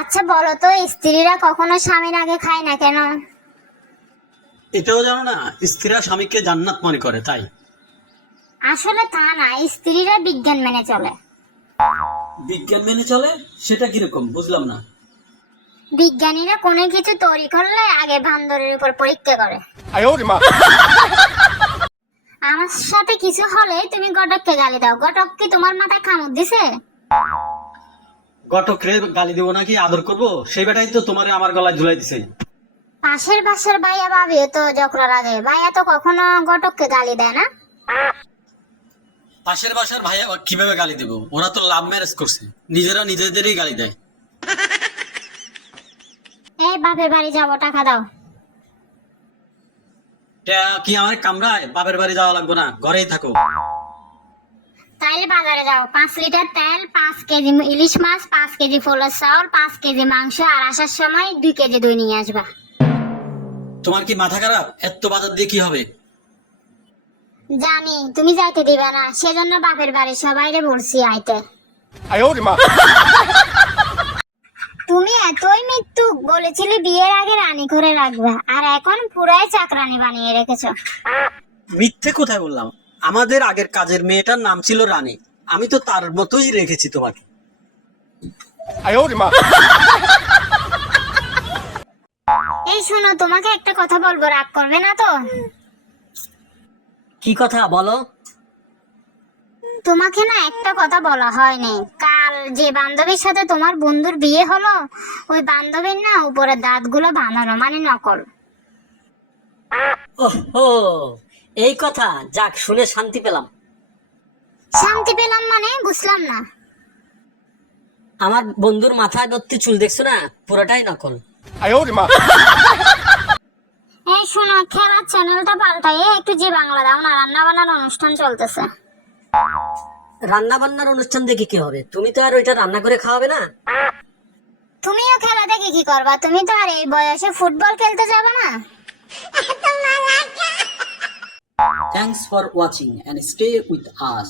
আচ্ছা বলো তো, স্ত্রীরা কখনো স্বামীর আগে খায় না কেন? এটাও জানো না, স্ত্রীরা স্বামীকে জান্নাত মনে করে তাই। আসলে তা না, স্ত্রীরা বিজ্ঞান মেনে চলে। বিজ্ঞান মেনে চলে? সেটা কিরকম বুঝলাম না। বিজ্ঞানীরা কোনো কিছু তৈরি করলে আগে বান্দরের উপর পরীক্ষা করে। আমার সাথে কিছু হলে তুমি ঘটককে গালি দাও, ঘটক কি তোমার মাথায় কামড় দিছে? ঘটক রে গালি দিব নাকি আদর করব? সেই বেটাই তো তোমারে আমার গলায় ঝুলাই দিছে। পাশের বাসার ভাইয়া ভাবিও তো ঝগড়া লাগে, ভাইয়া তো কখনো ঘটককে গালি দেয় না। পাশের বাসার ভাইয়া কিভাবে গালি দেব? ওরা তো লাভ ম্যারেজ করছে, নিজেরা নিজেদেরই গালি দেয়। এই বাপের বাড়ি যাবো, টাকা দাও। টা কি আমার কামরায়? বাপের বাড়ি যাওয়া লাগবে না, ঘরেই থাকো। তাইলে বাজারে যাও, 5 লিটার তেল, 5 কেজি ইলিশ মাছ, 5 কেজি ফোলার চাউল, 5 কেজি মাংস, আর আসার সময় 2 কেজি দই নিয়ে আসবা। তোমার কি মাথা খারাপ? এত বাজার দিয়ে কি হবে? জানি তুমি যাইতে দিবে না, সেজন্য বাপের বাড়ি সবাইরে বলছি আইতে। তুমি এতই মৃত্যু বলেছিলে বিয়ের আগে রানী করে রাখবে, আর এখন পুরাই চাকরানি বানিয়ে রেখেছো। মিথ্যে কোথায় বললাম? আমাদের আগের কাজের মেয়েটার নাম ছিল রানী, আমি তো তার মতোই রেখেছি তোমাকে। এই শোনো, তোমাকে একটা কথা বলবো, রাগ করবে না তো? কি কথা বলো? তোমাকে না একটা কথা বলা হয়নি, কাল যে বান্ধবীর সাথে তোমার বন্ধুর বিয়ে হলো, ওই বান্ধবীর না উপরের দাঁতগুলো বানানো, মানে নকল। ওহো, এই কথা, যাক শুনে শান্তি পেলাম। শান্তি পেলাম মানে বুঝলাম না। আমার বন্ধুর মাথায় ভর্তি চুল দেখছো না, পুরোটাই নকল। এই শোনো, খেলার চ্যানেলটা পাল্টাই একটু, যে বাংলা দাও না, রান্না বান্নার অনুষ্ঠান চলতেছে। রান্না বান্নার অনুষ্ঠান দেখে কি হবে? তুমি তো আর ওইটা রান্না করে খাওয়াবে না। তুমিও খেলা দেখে কি করবা? তুমি তো আর এই বয়সে ফুটবল খেলতে যাবে না। Thanks for watching and stay with us.